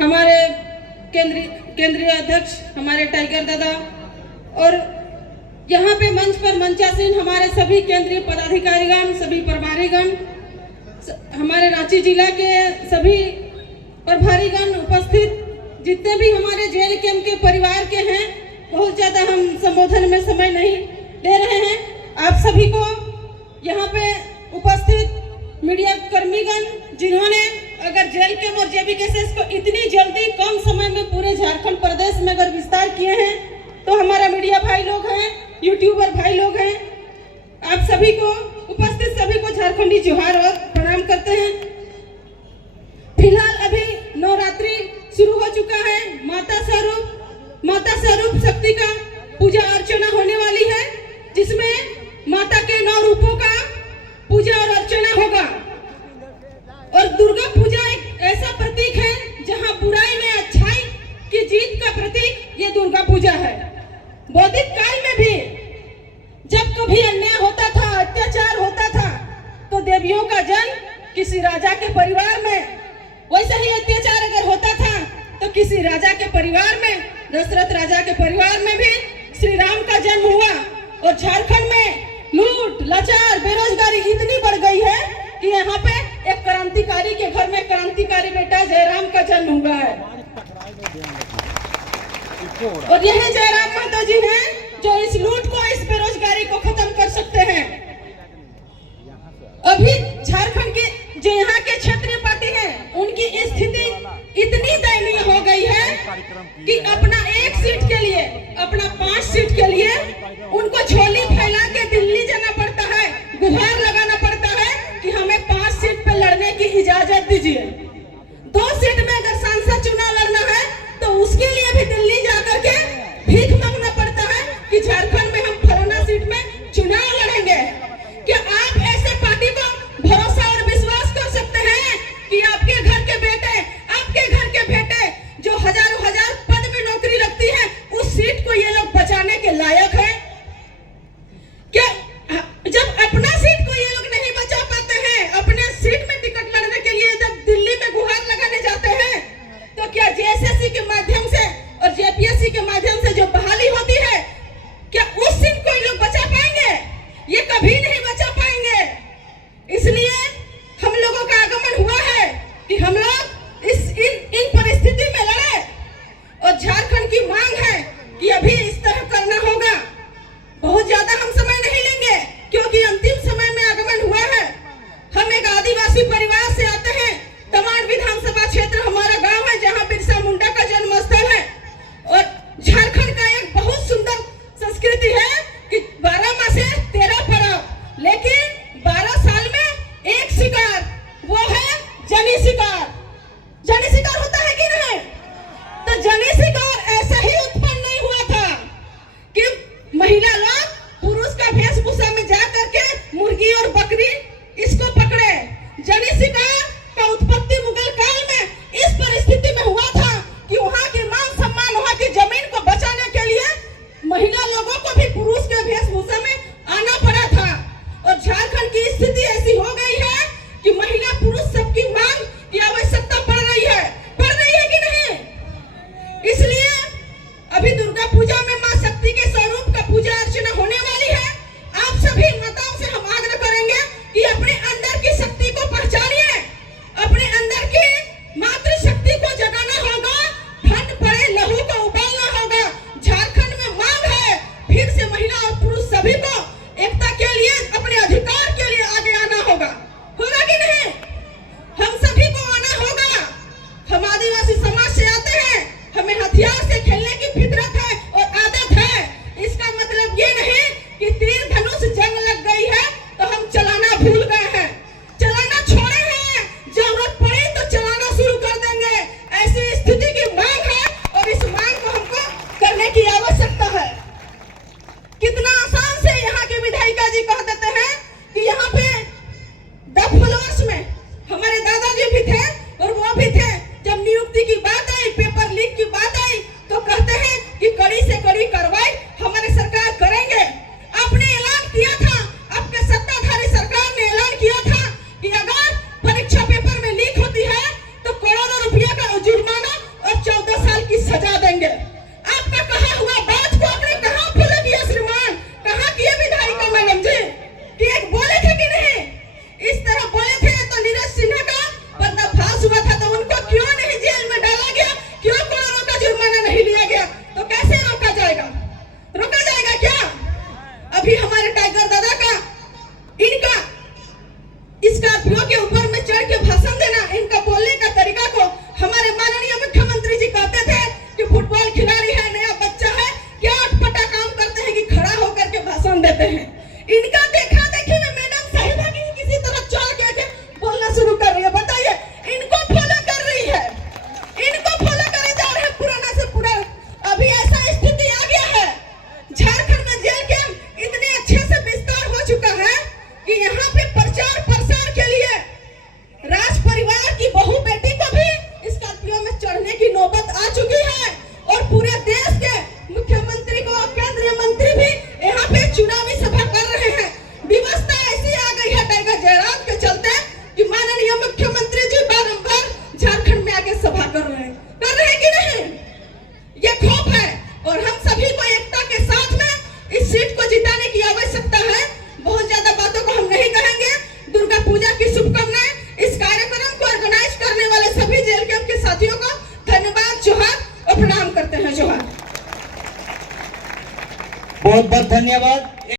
हमारे केंद्रीय अध्यक्ष हमारे टाइगर दादा और यहाँ पे मंच पर मंचासीन हमारे सभी केंद्रीय पदाधिकारीगण, सभी प्रभारीगण, हमारे रांची जिला के सभी प्रभारीगण उपस्थित, जितने भी हमारे जेल कैंप के परिवार के हैं, बहुत ज्यादा हम संबोधन में समय नहीं दे रहे हैं। आप सभी को यहाँ पे उपस्थित मीडिया कर्मीगण, जिन्होंने अगर जेल कैंप और जेबी केसेस को इतनी जल्दी कम समय में पूरे झारखंड प्रदेश में अगर विस्तार किए हैं, तो हमारा मीडिया भाई लोग हैं, यूट्यूबर भाई लोग हैं, आप सभी को उपस्थित सभी को झारखंडी जोहार और प्रणाम करते हैं। फिलहाल अभी नवरात्रि शुरू हो चुका है। माता स्वरूप शक्ति का पूजा अर्चना होने वाली है, जिसमें माता के 9 रूपों का पूजा और अर्चना होगा। और दुर्गा पूजा एक ऐसा प्रतीक है जहां बुराई में अच्छाई की जीत का प्रतीक ये दुर्गा पूजा है। वैदिक काल में भी जब कभी अन्याय होता था, अत्याचार होता था, तो देवियों का जन्म किसी राजा के परिवार में, वैसे ही अत्याचार अगर होता था तो किसी राजा के परिवार में, दशरथ राजा के परिवार में भी श्री राम का जन्म हुआ। और झारखंड में लूट, लाचार, बेरोजगारी इतनी बढ़ गई है कि यहाँ पे एक क्रांतिकारी के घर में क्रांतिकारी बेटा जयराम का जन्म हुआ है। और यही जयराम माता जी हैं जो इस लूट को, इस बेरोजगारी को खत्म कर सकते हैं। अभी झारखंड के जो यहाँ के क्षेत्रीय पार्टी है, उनकी स्थिति इतनी दयनीय हो गई है कि अपना 1 सीट के लिए, अपना 5 सीट के लिए उनको झोली फैला के दिल्ली जाना पड़ता है, गुहार लगाना पड़ता है कि हमें 5 सीट पे लड़ने की इजाजत दीजिए। 2 सीट में अगर सांसद चुनाव लड़ना है तो उसके लिए भी दिल्ली जाकर के भीख मांगना पड़ता है कि झारखंड में हम फलाना सीट में चुनाव लड़ेंगे। क्या आप ऐसे पार्टी को भरोसा और विश्वास कर सकते हैं कि आपके घर के बेटे जो हजारों हजार पद में नौकरी धन्यवाद।